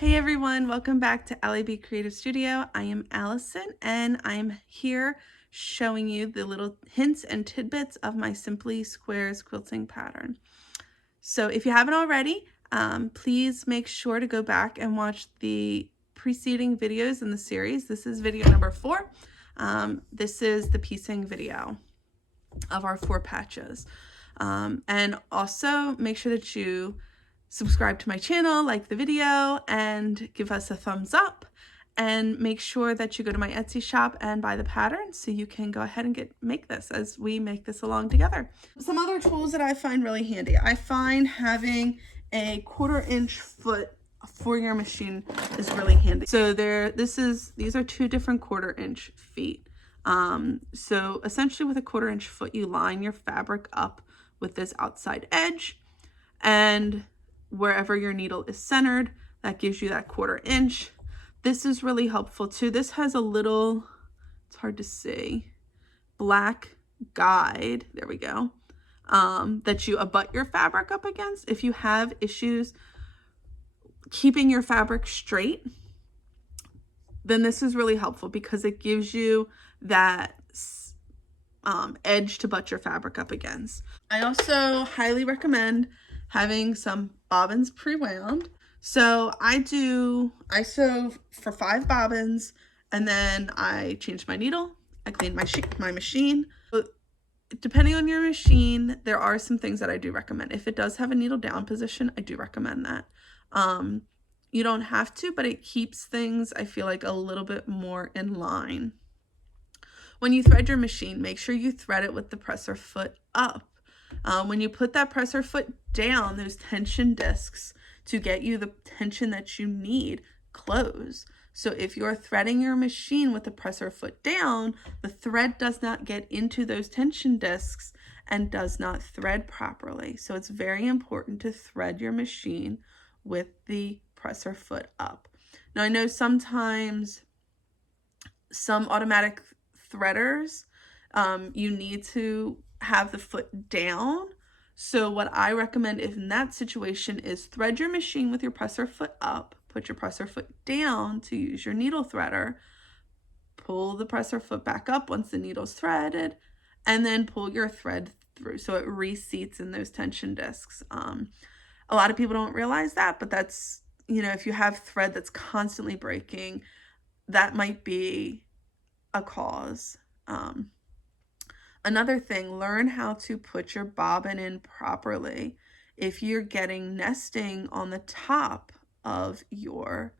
Hey everyone, welcome back to LAB Creative Studio. I am Allison and I'm here showing you the little hints and tidbits of my Simply Squares quilting pattern. So if you haven't already, please make sure to go back and watch the preceding videos in the series. This is video number 4. This is the piecing video of our 4 patches. And also make sure that you subscribe to my channel, like the video, and give us a thumbs up. And make sure that you go to my Etsy shop and buy the pattern so you can go ahead and make this as we make this along together. Some other tools that I find really handy. I find having a 1/4 inch foot for your machine is really handy. So these are 2 different 1/4 inch feet. So essentially with a 1/4 inch foot, you line your fabric up with this outside edge, and wherever your needle is centered, that gives you that 1/4 inch. This is really helpful too. This has a little, it's hard to see, black guide, there we go, that you abut your fabric up against. If you have issues keeping your fabric straight, then this is really helpful because it gives you that edge to butt your fabric up against. I also highly recommend having some bobbins pre-wound. So I sew for 5 bobbins, and then I change my needle, I clean my machine. Depending on your machine, there are some things that I do recommend. If it does have a needle down position, I do recommend that. You don't have to, but it keeps things, I feel like, a little bit more in line. When you thread your machine, make sure you thread it with the presser foot up. When you put that presser foot down, those tension discs to get you the tension that you need close. So if you're threading your machine with the presser foot down, the thread does not get into those tension discs and does not thread properly. So it's very important to thread your machine with the presser foot up. Now I know sometimes some automatic threaders, you need to have the foot down. So what I recommend in that situation is thread your machine with your presser foot up, put your presser foot down to use your needle threader, pull the presser foot back up once the needle's threaded, and then pull your thread through so it reseats in those tension discs. A lot of people don't realize that, but that's, you know, if you have thread that's constantly breaking, that might be a cause. Another thing, learn how to put your bobbin in properly. If you're getting nesting on the top of your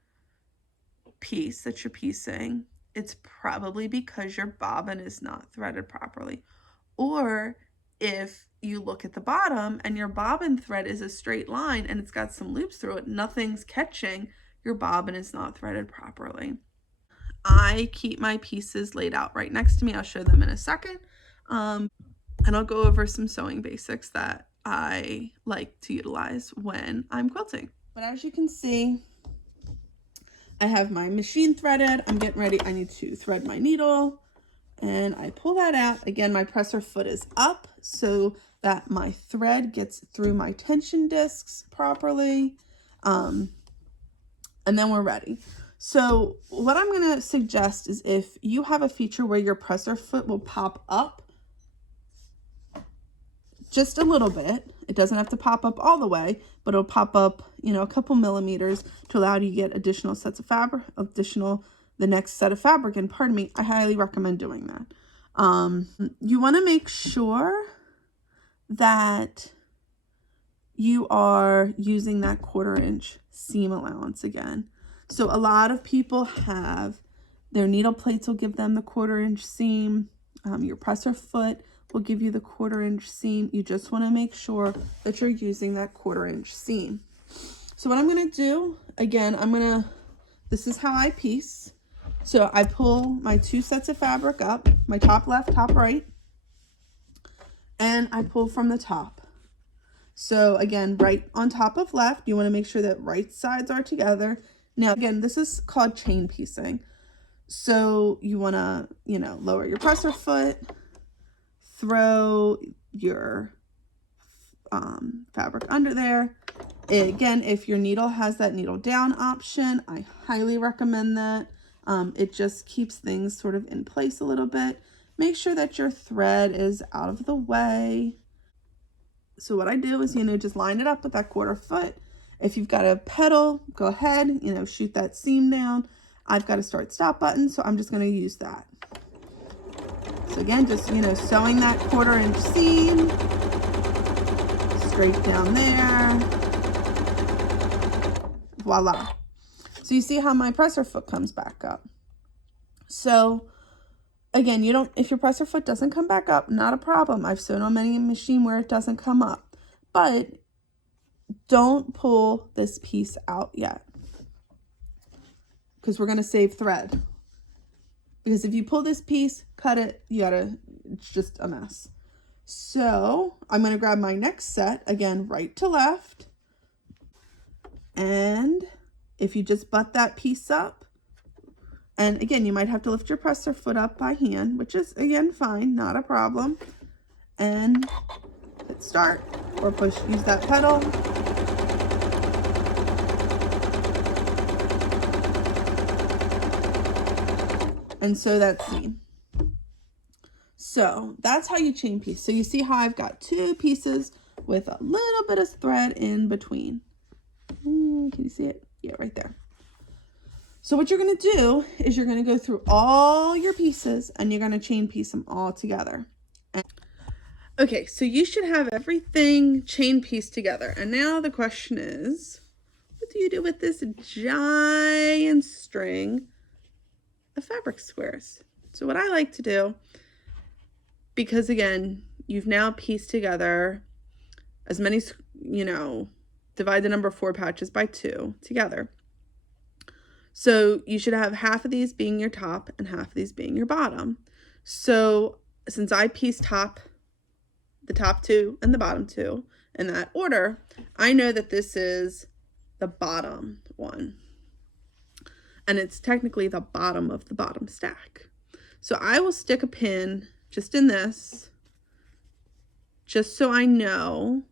piece that you're piecing, it's probably because your bobbin is not threaded properly. Or if you look at the bottom and your bobbin thread is a straight line and it's got some loops through it, nothing's catching, your bobbin is not threaded properly. I keep my pieces laid out right next to me. I'll show them in a second. And I'll go over some sewing basics that I like to utilize when I'm quilting. But as you can see, I have my machine threaded. I'm getting ready. I need to thread my needle, and I pull that out. Again, my presser foot is up so that my thread gets through my tension discs properly. And then we're ready. So what I'm going to suggest is if you have a feature where your presser foot will pop up just a little bit, it doesn't have to pop up all the way, but it'll pop up, you know, a couple millimeters to allow you to get additional sets of fabric, the next set of fabric. And pardon me, I highly recommend doing that. You want to make sure that you are using that 1/4 inch seam allowance again. So a lot of people have their needle plates will give them the 1/4 inch seam. Your presser foot will give you the 1/4 inch seam. You just want to make sure that you're using that 1/4 inch seam. So what I'm going to do, again, this is how I piece. So I pull my 2 sets of fabric up, my top left, top right, and I pull from the top. So again, right on top of left, you want to make sure that right sides are together. Now, again, this is called chain piecing. So you want to, you know, lower your presser foot, throw your fabric under there. Again, if your needle has that needle down option, I highly recommend that. It just keeps things sort of in place a little bit. Make sure that your thread is out of the way. So what I do is, just line it up with that 1/4 foot. If you've got a pedal, go ahead, shoot that seam down. I've got a start stop button, so I'm just going to use that. So again, just, sewing that 1/4 inch seam straight down there. Voila. So you see how my presser foot comes back up. So again, if your presser foot doesn't come back up, not a problem. I've sewn on many a machine where it doesn't come up. But don't pull this piece out yet, because we're going to save thread. Because if you pull this piece, cut it, it's just a mess. So I'm going to grab my next set, again, right to left. And if you just butt that piece up, and again, you might have to lift your presser foot up by hand, which is, again, fine, not a problem. And hit start, or use that pedal. And sew that seam. So that's how you chain piece. So you see how I've got 2 pieces with a little bit of thread in between. Can you see it? Yeah, right there. So what you're going to do is you're going to go through all your pieces and you're going to chain piece them all together. Okay, so you should have everything chain pieced together. And now the question is, what do you do with this giant string of fabric squares? So what I like to do, because again, you've now pieced together as many, divide the number 4 patches by 2 together. So you should have half of these being your top and half of these being your bottom. So since I pieced the top 2 and the bottom 2 in that order, I know that this is the bottom one. And it's technically the bottom of the bottom stack. So I will stick a pin just in this, just so I know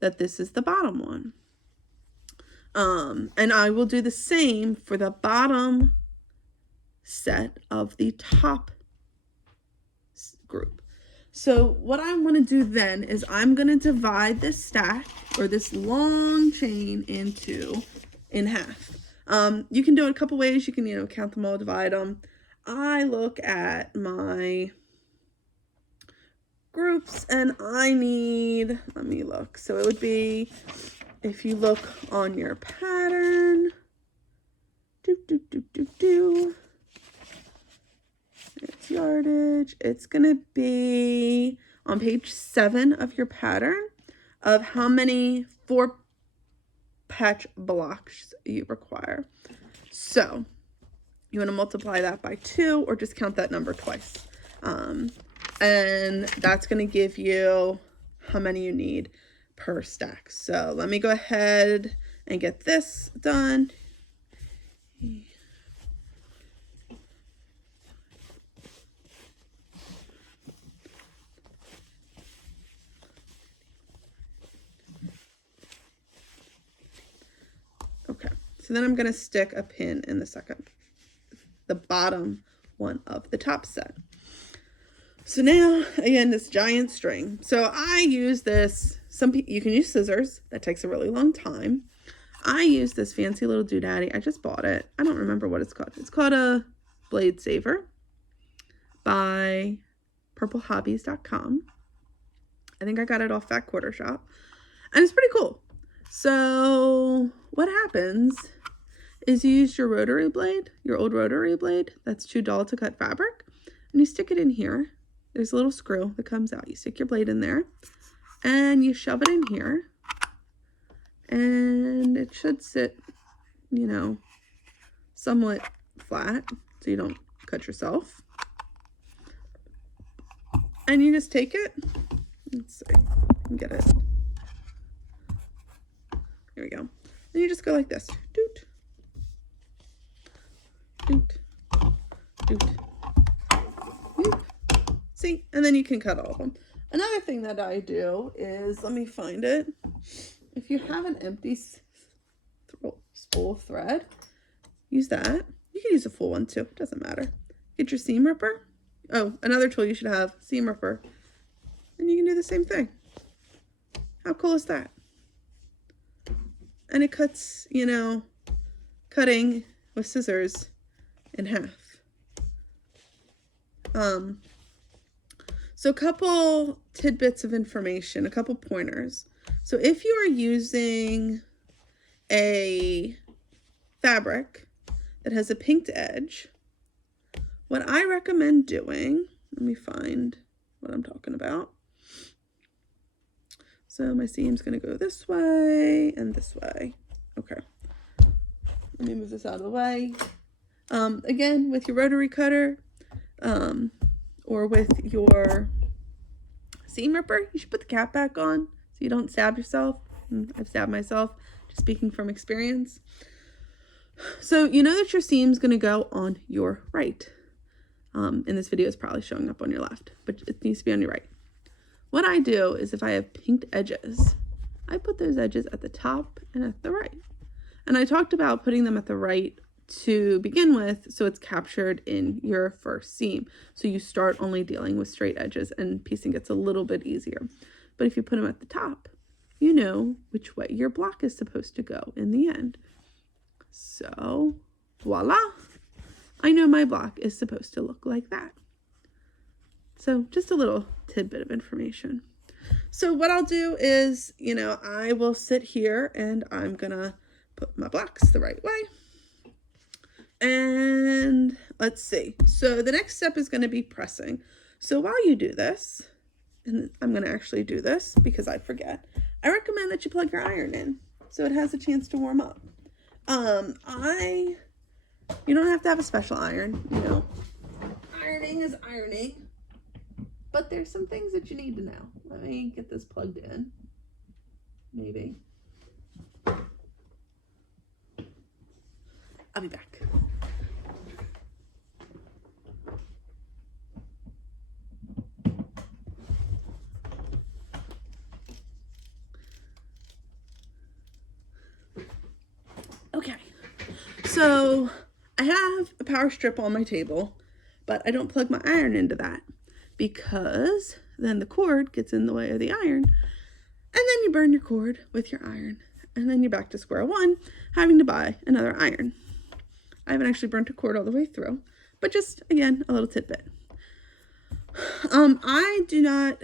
that this is the bottom one. And I will do the same for the bottom set of the top group. So what I'm going to do then is I'm going to divide this stack, or this long chain, in half. You can do it a couple ways. You can, count them all, divide them. I look at my groups and I need, let me look. So it would be, if you look on your pattern, it's yardage. It's going to be on page 7 of your pattern of how many 4 patch blocks you require. So you want to multiply that by 2 or just count that number twice. And that's going to give you how many you need per stack. So let me go ahead and get this done. Okay, so then I'm going to stick a pin in the bottom one of the top set. So now, again, this giant string. So I use this, you can use scissors. That takes a really long time. I use this fancy little doodaddy. I just bought it. I don't remember what it's called. It's called a Blade Saver by purplehobbies.com. I think I got it off Fat Quarter Shop. And it's pretty cool. So what happens is you use your rotary blade, your old rotary blade that's too dull to cut fabric, and you stick it in here. There's a little screw that comes out. You stick your blade in there and you shove it in here, and it should sit, somewhat flat so you don't cut yourself. And you just take it. Let's see if I can get it. Here we go. And you just go like this. Doot. Doot. Doot. Doot. See? And then you can cut all of them. Another thing that I do is, let me find it. If you have an empty spool of thread, use that. You can use a full one too, it doesn't matter. Get your seam ripper. Oh, another tool you should have, seam ripper. And you can do the same thing. How cool is that? And it cuts, you know, cutting with scissors in half. So a couple tidbits of information, a couple pointers. So if you are using a fabric that has a pinked edge, what I recommend doing, let me find what I'm talking about. So my seam's going to go this way and this way. Okay. Let me move this out of the way. Again, with your rotary cutter or with your seam ripper, you should put the cap back on so you don't stab yourself. I've stabbed myself, just speaking from experience. So you know that your seam's going to go on your right. And this video is probably showing up on your left, but it needs to be on your right. What I do is if I have pinked edges, I put those edges at the top and at the right. And I talked about putting them at the right to begin with, so it's captured in your first seam. So you start only dealing with straight edges and piecing gets a little bit easier. But if you put them at the top, you know which way your block is supposed to go in the end. So voila, I know my block is supposed to look like that. So just a little tidbit of information. So what I'll do is, you know, I will sit here and I'm gonna put my blocks the right way. And let's see. So the next step is going to be pressing. So while you do this, and I'm going to actually do this because I forget, I recommend that you plug your iron in so it has a chance to warm up. You don't have to have a special iron, you know, ironing is ironing, but there's some things that you need to know. Let me get this plugged in, maybe. I'll be back. Okay, so I have a power strip on my table, but I don't plug my iron into that because then the cord gets in the way of the iron, and then you burn your cord with your iron, and then you're back to square one, having to buy another iron. I haven't actually burnt a cord all the way through, but just, again, a little tidbit. I do not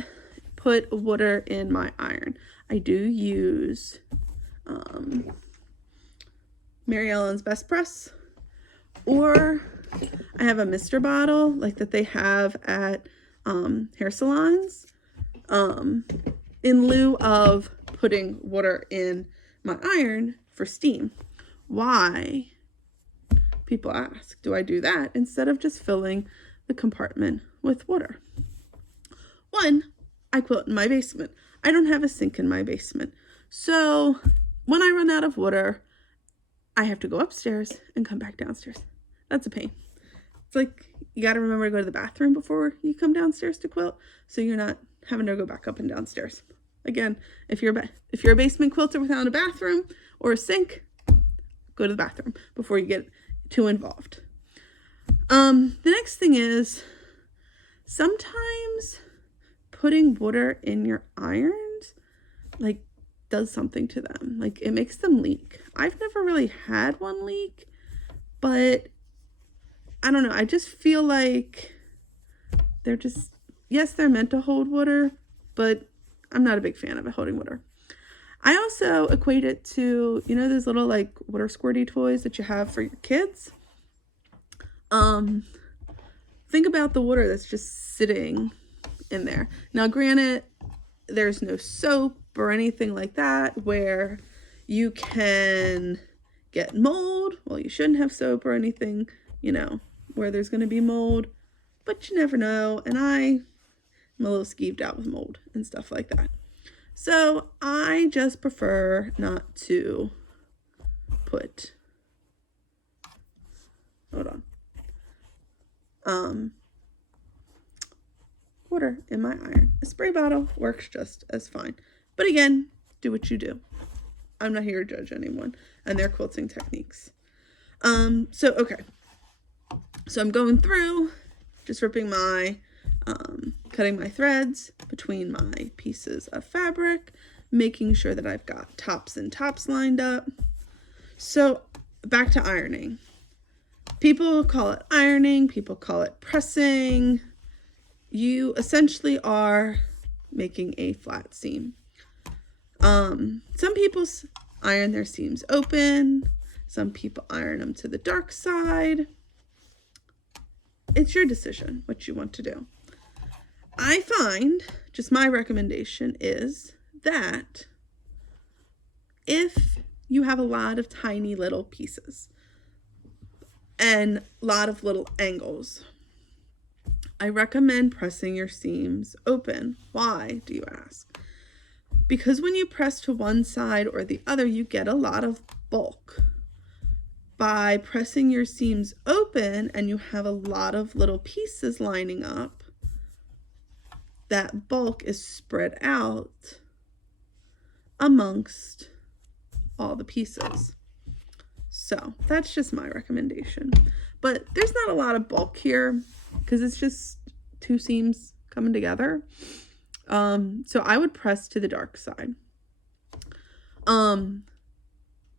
put water in my iron. I do use Mary Ellen's Best Press, or I have a Mr. bottle like that they have at hair salons in lieu of putting water in my iron for steam. Why? People ask, do I do that instead of just filling the compartment with water? One, I quilt in my basement. I don't have a sink in my basement. So when I run out of water, I have to go upstairs and come back downstairs. That's a pain. It's like you got to remember to go to the bathroom before you come downstairs to quilt, so you're not having to go back up and downstairs. Again, if you're a basement quilter without a bathroom or a sink, go to the bathroom before you get too involved. The next thing is sometimes putting water in your irons like does something to them. Like it makes them leak. I've never really had one leak, but I don't know. I just feel like they're just, yes, they're meant to hold water, but I'm not a big fan of it holding water. I also equate it to, you know, those little like water squirty toys that you have for your kids. Think about the water that's just sitting in there. Now, granted, there's no soap or anything like that where you can get mold. Well, you shouldn't have soap or anything, you know, where there's going to be mold, but you never know. And I'm a little skeeved out with mold and stuff like that. So I just prefer not to put, hold on. water in my iron. A spray bottle works just as fine. But again, do what you do. I'm not here to judge anyone and their quilting techniques. Okay. So I'm going through, just ripping my, cutting my threads between my pieces of fabric, making sure that I've got tops and tops lined up. So back to ironing. People call it ironing, people call it pressing. You essentially are making a flat seam. Some people iron their seams open. Some people iron them to the dark side. It's your decision what you want to do. I find, just my recommendation is that if you have a lot of tiny little pieces and a lot of little angles, I recommend pressing your seams open. Why, do you ask? Because when you press to one side or the other, you get a lot of bulk. By pressing your seams open and you have a lot of little pieces lining up, that bulk is spread out amongst all the pieces. So that's just my recommendation. But there's not a lot of bulk here because it's just two seams coming together. So I would press to the dark side.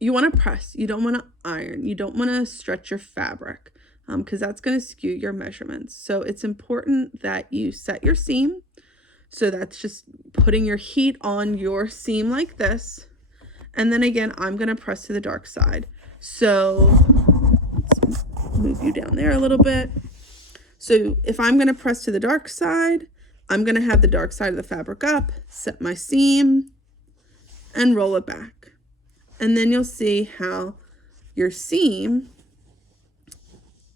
You want to press, you don't want to iron, you don't want to stretch your fabric because that's going to skew your measurements. So it's important that you set your seam. So that's just putting your heat on your seam like this. And then again, I'm going to press to the dark side. So let's move you down there a little bit. So if I'm going to press to the dark side, I'm going to have the dark side of the fabric up, set my seam, and roll it back. And then you'll see how your seam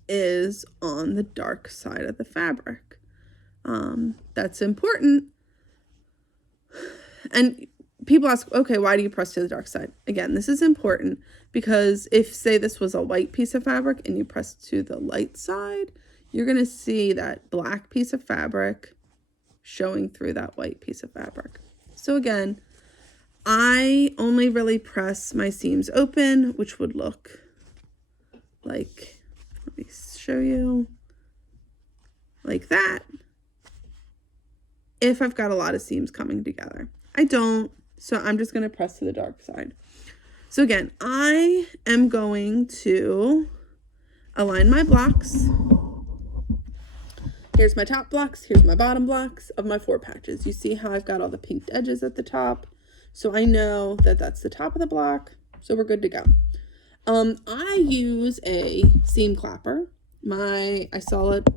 is on the dark side of the fabric. That's important. And people ask, okay, why do you press to the dark side? Again, this is important because if, say, this was a white piece of fabric and you press to the light side, you're going to see that black piece of fabric showing through that white piece of fabric. So again, I only really press my seams open, which would look like, let me show you, like that, if I've got a lot of seams coming together. I don't, so I'm just going to press to the dark side. So again, I am going to align my blocks. Here's my top blocks, here's my bottom blocks of my 4 patches. You see how I've got all the pinked edges at the top? So I know that that's the top of the block, so we're good to go. I use a seam clapper. I saw it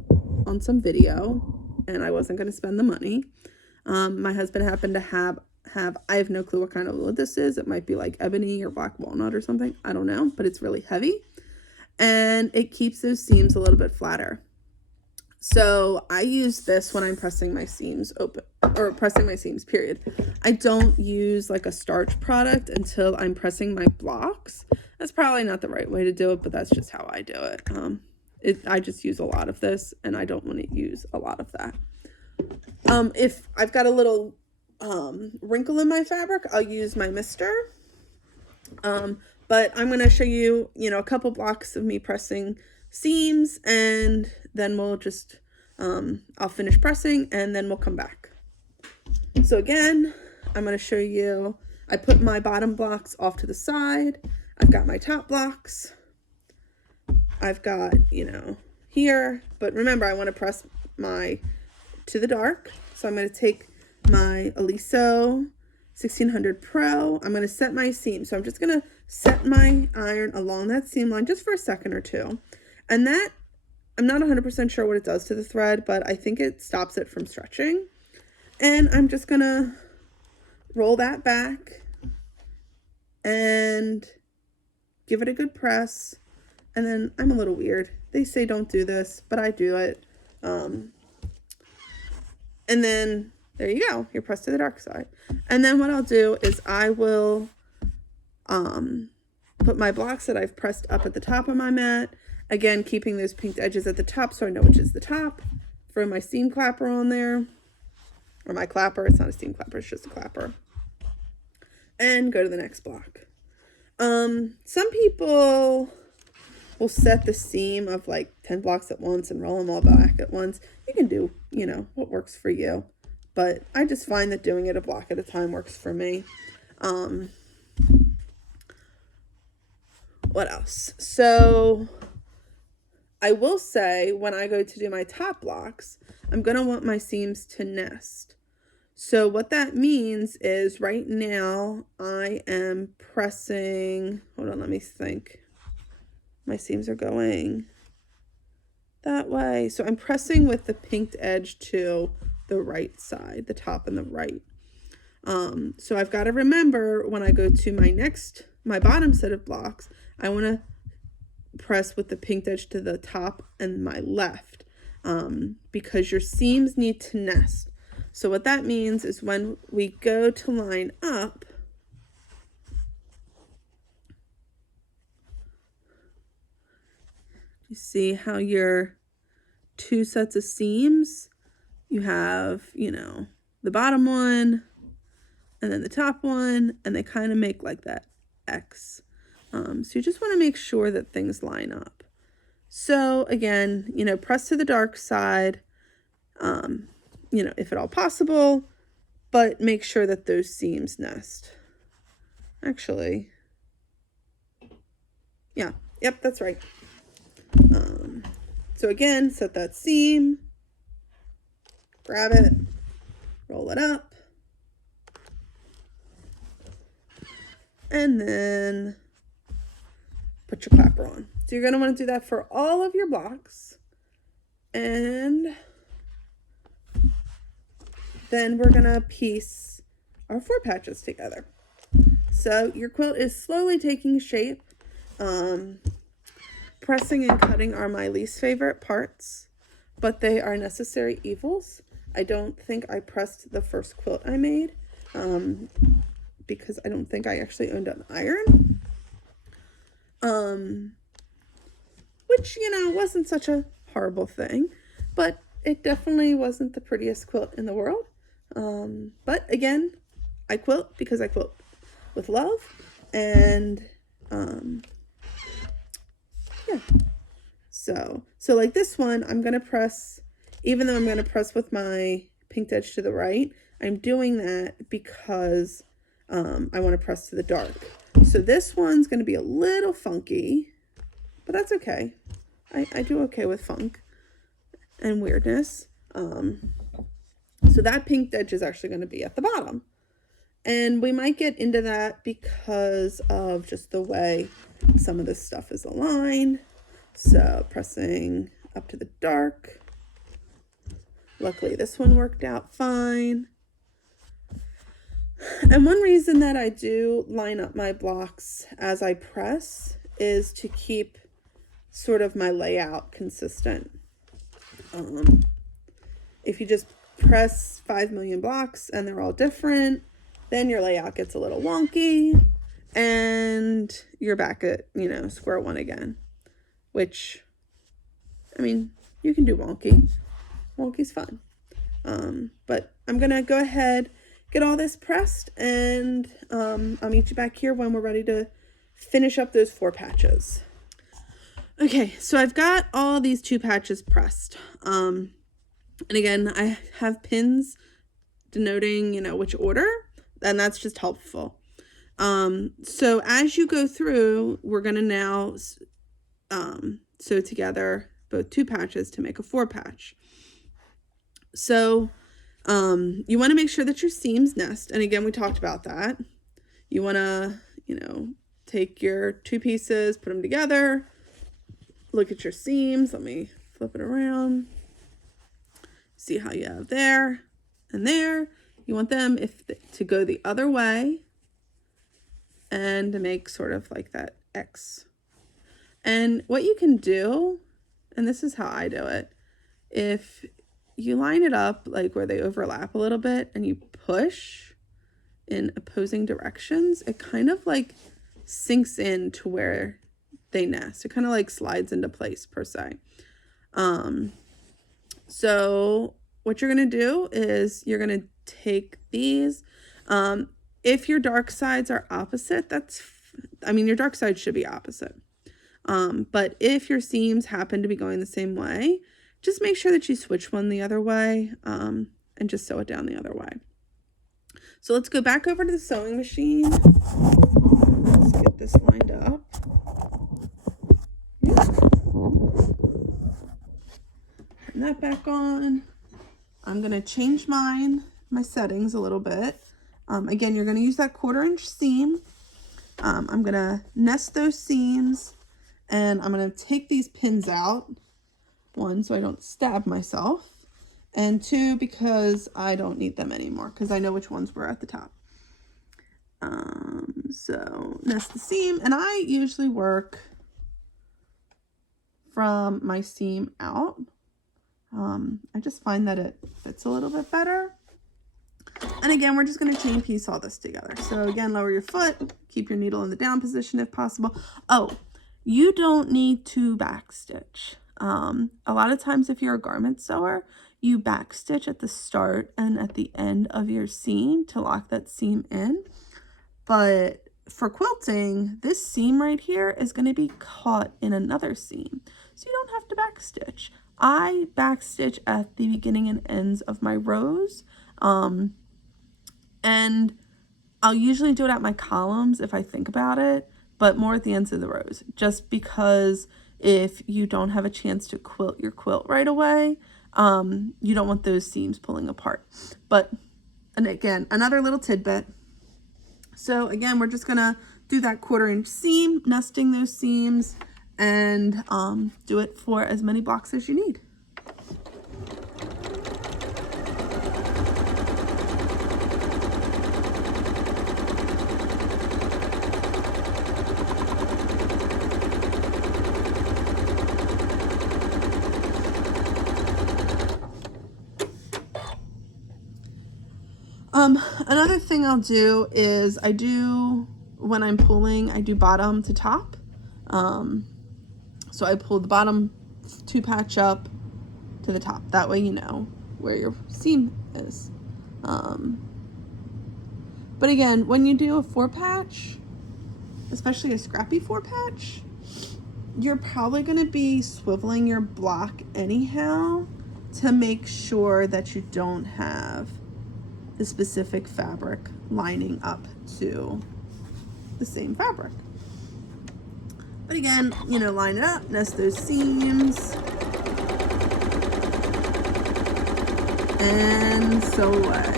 on some video, and I wasn't going to spend the money. My husband happened to have, I have no clue what kind of wood this is. It might be like ebony or black walnut or something. I don't know, but it's really heavy, and it keeps those seams a little bit flatter. So I use this when I'm pressing my seams open, or pressing my seams, period. I don't use like a starch product until I'm pressing my blocks. That's probably not the right way to do it, but that's just how I do it. I just use a lot of this, and I don't want to use a lot of that. If I've got a little wrinkle in my fabric, I'll use my mister. But I'm going to show you, a couple blocks of me pressing seams, and then we'll just, I'll finish pressing and then we'll come back. So again, I'm going to show you, I put my bottom blocks off to the side. I've got my top blocks. I've got, here, but remember I want to press to the dark. So I'm going to take my Aliso 1600 Pro. I'm going to set my seam. So I'm just going to set my iron along that seam line just for a second or two. And that, I'm not 100% sure what it does to the thread, but I think it stops it from stretching. And I'm just going to roll that back and give it a good press. And then I'm a little weird. They say don't do this, but I do it. And then there you go. You're pressed to the dark side. And then what I'll do is I will put my blocks that I've pressed up at the top of my mat. Again, keeping those pinked edges at the top so I know which is the top. Throw my seam clapper on there. or my clapper. It's not a seam clapper, it's just a clapper. And go to the next block. Some people will set the seam of like 10 blocks at once and roll them all back at once. You can do, you know, what works for you. But I just find that doing it a block at a time works for me. What else? So I will say when I go to do my top blocks, I'm going to want my seams to nest. So what that means is right now I am pressing, hold on, let me think. My seams are going that way. So I'm pressing with the pinked edge to the right side, the top and the right. So I've got to remember when I go to my bottom set of blocks, I want to press with the pinked edge to the top and my left, because your seams need to nest. So what that means is when we go to line up, you see how your two sets of seams, you have, you know, the bottom one and then the top one, and they kind of make like that X. So you just want to make sure that things line up. So again, you know, press to the dark side, you know, if at all possible, but make sure that those seams nest. Actually, yeah, yep, that's right. So again, set that seam, grab it, roll it up, and then put your clapper on. So you're going to want to do that for all of your blocks. And then we're going to piece our 4 patches together. So your quilt is slowly taking shape. Pressing and cutting are my least favorite parts, but they are necessary evils. I don't think I pressed the first quilt I made, because I don't think I actually owned an iron. Which, you know, wasn't such a horrible thing, but it definitely wasn't the prettiest quilt in the world. But again, I quilt because I quilt with love, and yeah. So like this one, I'm going to press, even though I'm going to press with my pinked edge to the right, I'm doing that because I want to press to the dark. So this one's going to be a little funky, but that's okay. I do okay with funk and weirdness. So that pinked edge is actually going to be at the bottom. And we might get into that because of just the way some of this stuff is aligned. So pressing up to the dark. Luckily this one worked out fine. And one reason that I do line up my blocks as I press is to keep sort of my layout consistent. If you just press 5 million blocks and they're all different, then your layout gets a little wonky and you're back at, you know, square one again, which, I mean, you can do wonky. Wonky's fun. But I'm going to go ahead, get all this pressed, and I'll meet you back here when we're ready to finish up those 4 patches. Okay, so I've got all these 2 patches pressed. And again, I have pins denoting, you know, which order, and that's just helpful. So as you go through, we're going to now sew together both 2 patches to make a 4 patch. So you want to make sure that your seams nest. And again, we talked about that. You want to, you know, take your 2 pieces, put them together, look at your seams. Let me flip it around. See how you have there and there. You want them to go the other way and to make sort of like that X. And what you can do, and this is how I do it, if you line it up like where they overlap a little bit and you push in opposing directions, it kind of like sinks in to where they nest. It kind of like slides into place per se. So what you're going to do is you're going to take these. If your dark sides are opposite, your dark side should be opposite. But if your seams happen to be going the same way, just make sure that you switch one the other way, and just sew it down the other way. So let's go back over to the sewing machine. Let's get this lined up. Turn that back on. I'm going to change my settings a little bit. Again, you're going to use that 1/4 inch seam. I'm going to nest those seams, and I'm going to take these pins out. 1, so I don't stab myself, and 2, because I don't need them anymore, because I know which ones were at the top. So nest the seam, and I usually work from my seam out. I just find that it fits a little bit better. And again, we're just going to chain piece all this together. So again, lower your foot, keep your needle in the down position if possible. Oh, you don't need to backstitch. A lot of times if you're a garment sewer, you backstitch at the start and at the end of your seam to lock that seam in. But for quilting, this seam right here is going to be caught in another seam. So you don't have to backstitch. I backstitch at the beginning and ends of my rows. And I'll usually do it at my columns if I think about it, but more at the ends of the rows, just because if you don't have a chance to quilt your quilt right away, you don't want those seams pulling apart. And again, another little tidbit. So again, we're just gonna do that 1/4 inch seam, nesting those seams, and do it for as many blocks as you need. Another thing I'll do is when I'm pulling, I do bottom to top. So I pull the bottom 2 patch up to the top. That way you know where your seam is. But again, when you do a 4 patch, especially a scrappy 4 patch, you're probably going to be swiveling your block anyhow to make sure that you don't have the specific fabric lining up to the same fabric. But again, line it up, nest those seams, and sew away.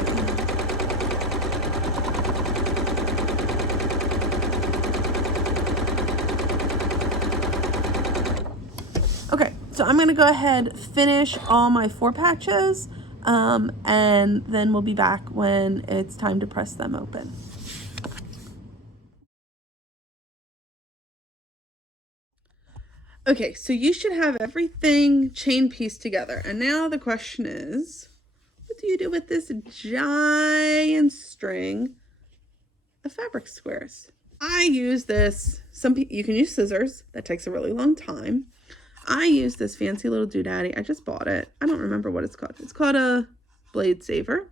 Okay, so I'm going to go ahead, finish all my 4 patches, and then we'll be back when it's time to press them open. Okay, so you should have everything chain pieced together. And now the question is, what do you do with this giant string of fabric squares? I use this, you can use scissors. That takes a really long time. I use this fancy little doodaddy. I just bought it. I don't remember what it's called. It's called a Blade Saver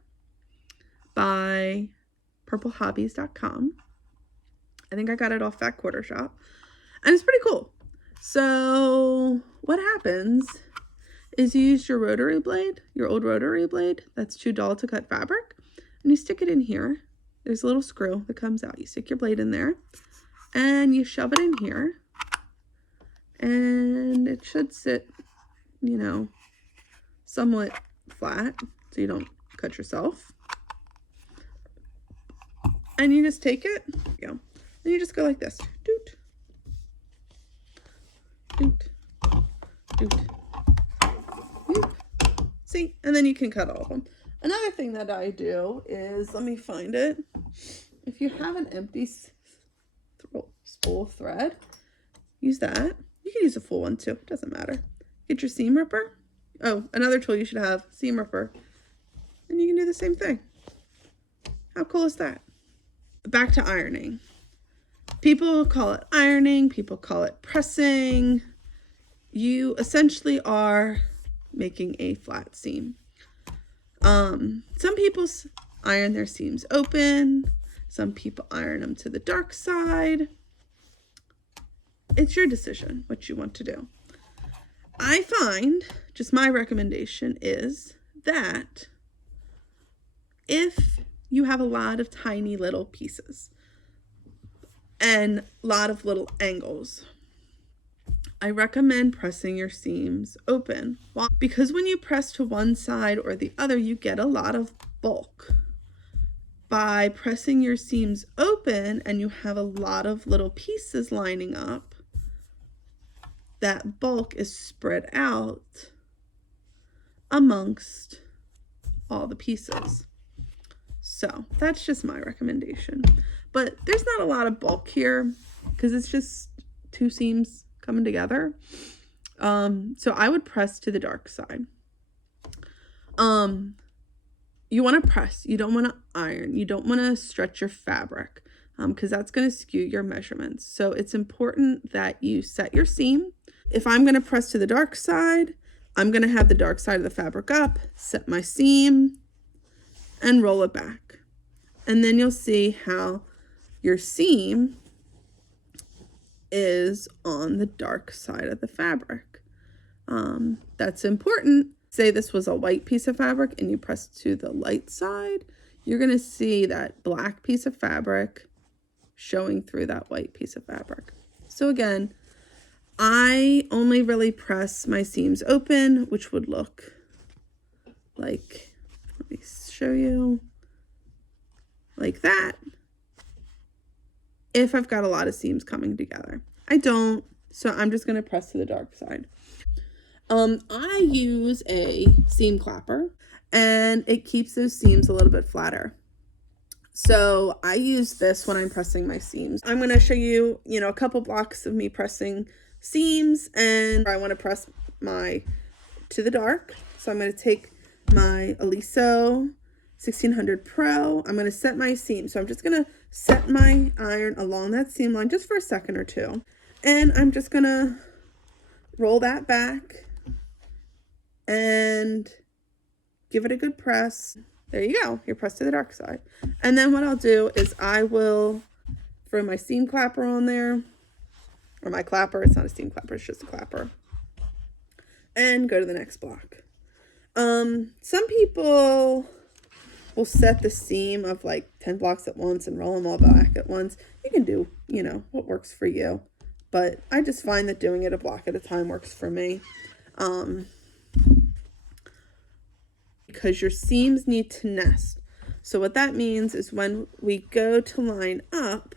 by purplehobbies.com. I think I got it off Fat Quarter Shop. And it's pretty cool. So what happens is you use your rotary blade, your old rotary blade that's too dull to cut fabric, and you stick it in here. There's a little screw that comes out. You stick your blade in there and you shove it in here, and it should sit, somewhat flat so you don't cut yourself. And you just take it, and you just go like this. Doot. Doot. Doot. Doot. See, and then you can cut all of them. Another thing that I do is, let me find it. If you have an empty spool of thread, use that. You can use a full one too, it doesn't matter. Get your seam ripper. Oh, another tool you should have, seam ripper. And you can do the same thing. How cool is that? Back to ironing. People call it ironing, people call it pressing. You essentially are making a flat seam. Some people iron their seams open. Some people iron them to the dark side. It's your decision what you want to do. I find, just my recommendation is that if you have a lot of tiny little pieces and a lot of little angles, I recommend pressing your seams open. Because when you press to one side or the other, you get a lot of bulk. By pressing your seams open and you have a lot of little pieces lining up, that bulk is spread out amongst all the pieces. So that's just my recommendation. But there's not a lot of bulk here because it's just two seams coming together. So I would press to the dark side. You want to press. You don't want to iron. You don't want to stretch your fabric because that's going to skew your measurements. So it's important that you set your seam. If I'm going to press to the dark side, I'm going to have the dark side of the fabric up, set my seam, and roll it back. And then you'll see how your seam is on the dark side of the fabric. That's important. Say this was a white piece of fabric and you press to the light side, you're going to see that black piece of fabric showing through that white piece of fabric. So again, I only really press my seams open, which would look like, let me show you, like that, if I've got a lot of seams coming together. I don't, so I'm just going to press to the dark side. I use a seam clapper and it keeps those seams a little bit flatter. So I use this when I'm pressing my seams. I'm going to show you, a couple blocks of me pressing seams, and I want to press my to the dark. So I'm going to take my Aliso 1600 Pro. I'm going to set my seam. So I'm just going to set my iron along that seam line just for a second or two. And I'm just going to roll that back and give it a good press. There you go. You're pressed to the dark side. And then what I'll do is I will throw my seam clapper on there, or my clapper. It's not a seam clapper, it's just a clapper. And go to the next block. Some people will set the seam of like 10 blocks at once and roll them all back at once. You can do, what works for you. But I just find that doing it a block at a time works for me. Because your seams need to nest. So what that means is when we go to line up,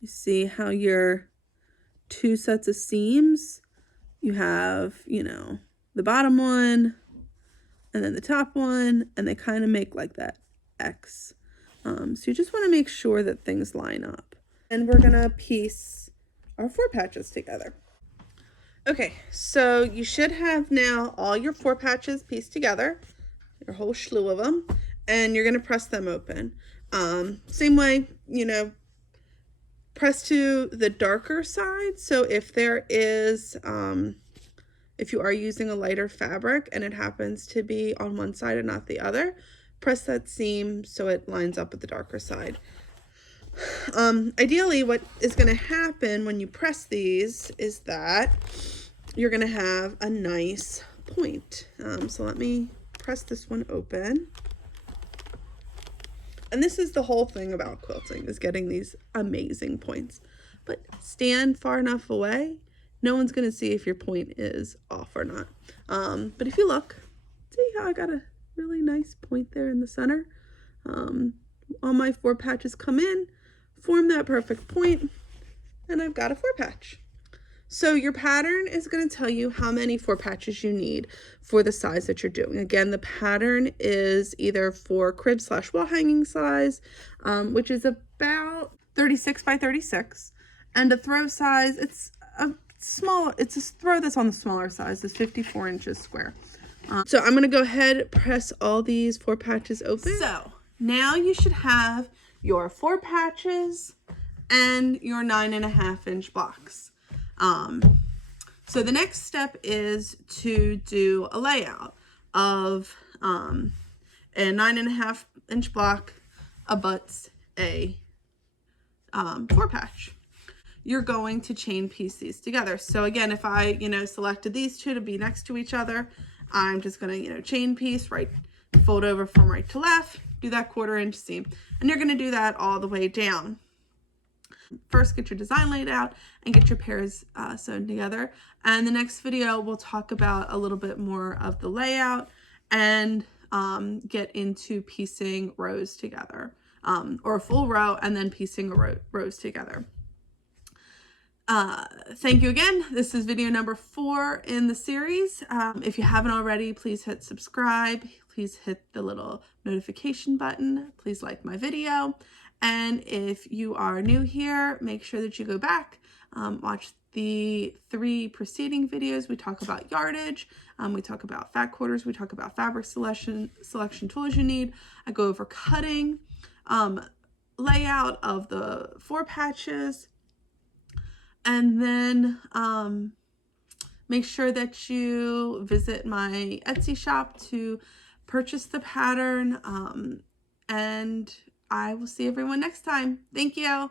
you see how your two sets of seams, you have, the bottom one and then the top one, and they kind of make like that X. So you just want to make sure that things line up. And we're going to piece our 4 patches together. Okay, so you should have now all your 4 patches pieced together, your whole slew of them, and you're going to press them open. Same way, press to the darker side. So if there is, if you are using a lighter fabric and it happens to be on one side and not the other, press that seam so it lines up with the darker side. Ideally, what is going to happen when you press these is that you're going to have a nice point. So let me press this one open. And this is the whole thing about quilting, is getting these amazing points. But stand far enough away, no one's going to see if your point is off or not. But if you look, see how I got a really nice point there in the center? All my 4 patches come in, form that perfect point, and I've got a 4 patch. So your pattern is going to tell you how many 4 patches you need for the size that you're doing. Again, the pattern is either for crib / wall hanging size, which is about 36 by 36, and a throw size, it's a throw that's on the smaller size, is 54 inches square. So I'm going to go ahead, press all these 4 patches open. So now you should have your 4 patches and your 9.5 inch blocks. So the next step is to do a layout of a 9.5 inch block abuts a 4-patch. You're going to chain piece these together. So again, if I, selected these two to be next to each other, I'm just going to, chain piece, right, fold over from right to left, do that 1/4 inch seam. And you're going to do that all the way down. First, get your design laid out and get your pairs sewn together. And the next video, we'll talk about a little bit more of the layout and get into piecing rows together, or a full row and then piecing rows together. Thank you again. This is video number 4 in the series. If you haven't already, please hit subscribe. Please hit the little notification button. Please like my video. And if you are new here, make sure that you go back, watch the 3 preceding videos. We talk about yardage, we talk about fat quarters, we talk about fabric selection tools you need. I go over cutting, layout of the 4 patches, and then make sure that you visit my Etsy shop to purchase the pattern, and I will see everyone next time. Thank you.